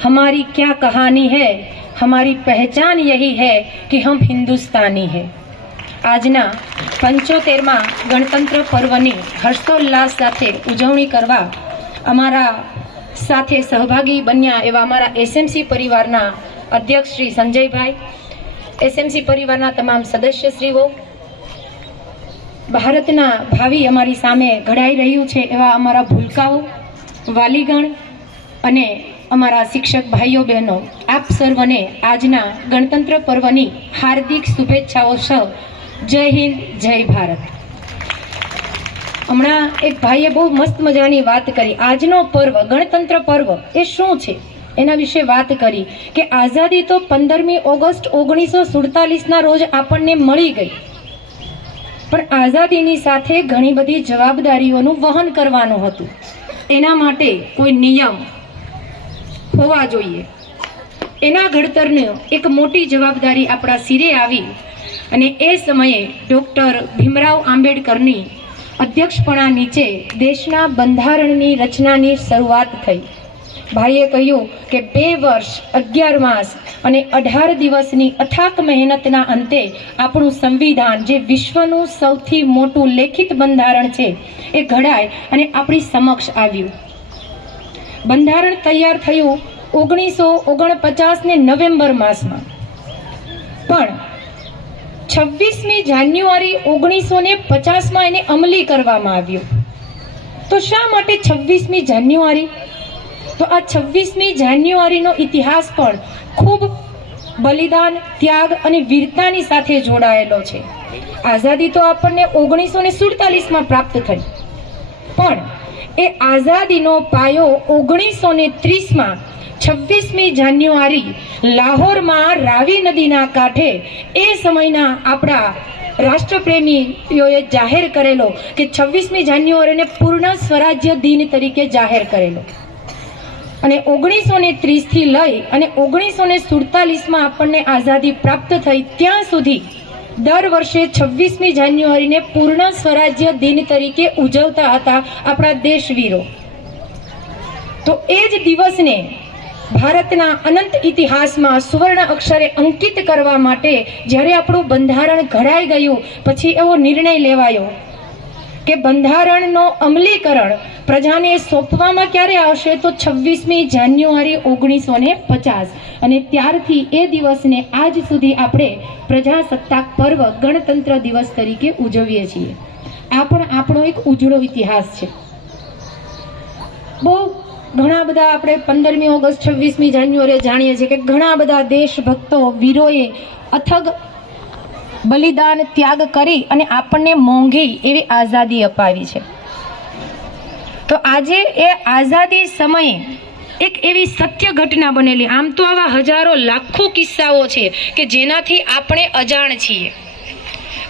हमारी क्या कहानी है, हमारी पहचान यही है कि हम हिंदुस्तानी है। આજના 75મા ગણતંત્ર પર્વની હર્ષોલ્લાસ સાથે ઉજવણી કરવા અમારા સાથે સહભાગી બન્યા એવા અમારા એસએમસી પરિવારના અધ્યક્ષ શ્રી સંજયભાઈ, એસએમસી પરિવારના તમામ સદસ્યશ્રીઓ, ભારતના ભાવિ અમારી સામે ઘડાઈ રહ્યું છે એવા અમારા ભૂલકાઓ, વાલીગણ અને અમારા શિક્ષક ભાઈઓ બહેનો, આપ સર્વને આજના ગણતંત્ર પર્વની હાર્દિક શુભેચ્છાઓ સહ જય હિન્દ, જય ભારત। હમણાં એક ભાઈએ બહુ મસ્ત મજાની વાત કરી। આજનો પર્વ, ગણતંત્ર પર્વ એ શું છે એના વિશે વાત કરી કે આઝાદી તો 15મી ઓગસ્ટ 1947ના રોજ આપણને મળી ગઈ, પણ આઝાદીની સાથે ઘણી બધી જવાબદારીઓનું વહન કરવાનું હતું। એના માટે કોઈ નિયમ હોવા જોઈએ। એના ઘડતરની એક મોટી જવાબદારી આપણા સિરે આવી અને એ સમયે ડૉક્ટર ભીમરાવ આંબેડકરની અધ્યક્ષપણા નીચે દેશના બંધારણની રચનાની શરૂઆત થઈ। ભાઈએ કહ્યું કે 2 વર્ષ 11 માસ અને 18 દિવસની અથાક મહેનતના અંતે આપણું સંવિધાન, જે વિશ્વનું સૌથી મોટું લેખિત બંધારણ છે, એ ઘડાય અને આપણી સમક્ષ આવ્યું। બંધારણ તૈયાર થયું 1949ને નવેમ્બર માસમાં, પણ 26મી જાન્યુઆરી 1950માં એને અમલી કરવામાં આવ્યું। તો શા માટે 26મી જાન્યુઆરી? તો આ 26મી જાન્યુઆરીનો ઇતિહાસ પણ ખૂબ બલિદાન, ત્યાગ અને વીરતાની સાથે જોડાયેલો છે। આઝાદી તો આપણને 1947માં પ્રાપ્ત થઈ, પણ એ આઝાદીનો પાયો 1930માં 26મી જાન્યુઆરી લાહોરમાં રાવી નદીના કાંઠે એ સમયના આપણા રાષ્ટ્રપ્રેમીઓએ જાહેર કરેલો કે 26મી જાન્યુઆરીને પૂર્ણ સ્વરાજ્ય દિન તરીકે જાહેર કરેલો। અને 1930થી લઈ અને 1947માં આપણને આઝાદી પ્રાપ્ત થઈ ત્યાં સુધી દર વર્ષે 26મી જાન્યુઆરીને પૂર્ણ સ્વરાજ્ય દિન તરીકે ઉજવતા હતા આપણા દેશવીરો। તો એ જ દિવસને ભારતના અનંત ઇતિહાસમાં સુવર્ણ અક્ષરે અંકિત કરવા માટે જ્યારે આપણું બંધારણ ઘડાઈ ગયું, પછી એવો નિર્ણય લેવાયો કે બંધારણનો અમલીકરણ પ્રજાને સોંપવામાં ક્યારે આવશે? તો 26મી જાન્યુઆરી 1950। અને ત્યારથી એ દિવસને આજ સુધી આપણે પ્રજાસત્તાક પર્વ, ગણતંત્ર દિવસ તરીકે ઉજવીએ છીએ। આ પણ આપણો એક ઉજળો ઇતિહાસ છે। બહુ ઘણા બધા આપણે 15મી ઓગસ્ટ, 26મી જાન્યુઆરીએ જાણીએ છીએ કે ઘણા બધા દેશભક્તો, વીરોએ અથગ બલિદાન, ત્યાગ કરી અને આપણને મોંઘી એવી આઝાદી અપાવી છે। તો આજે એ આઝાદી સમયે એક એવી સત્ય ઘટના બનેલી। આમ તો આવા હજારો લાખો કિસ્સાઓ છે કે જેનાથી આપણે અજાણ છીએ,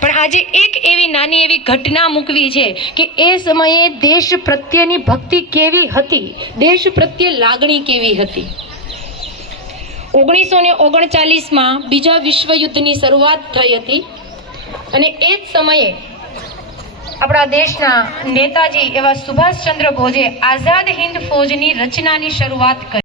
પણ આજે એક એવી નાની એવી ઘટના મૂકવી છે કે એ સમયે દેશ પ્રત્યેની ભક્તિ કેવી હતી, દેશ પ્રત્યે લાગણી કેવી હતી। 1939માં બીજા વિશ્વયુદ્ધની શરૂઆત થઈ હતી અને એ જ સમયે આપણા દેશના નેતાજી એવા સુભાષચંદ્ર બોઝે આઝાદ હિન્દ ફૌજની રચનાની શરૂઆત કરી।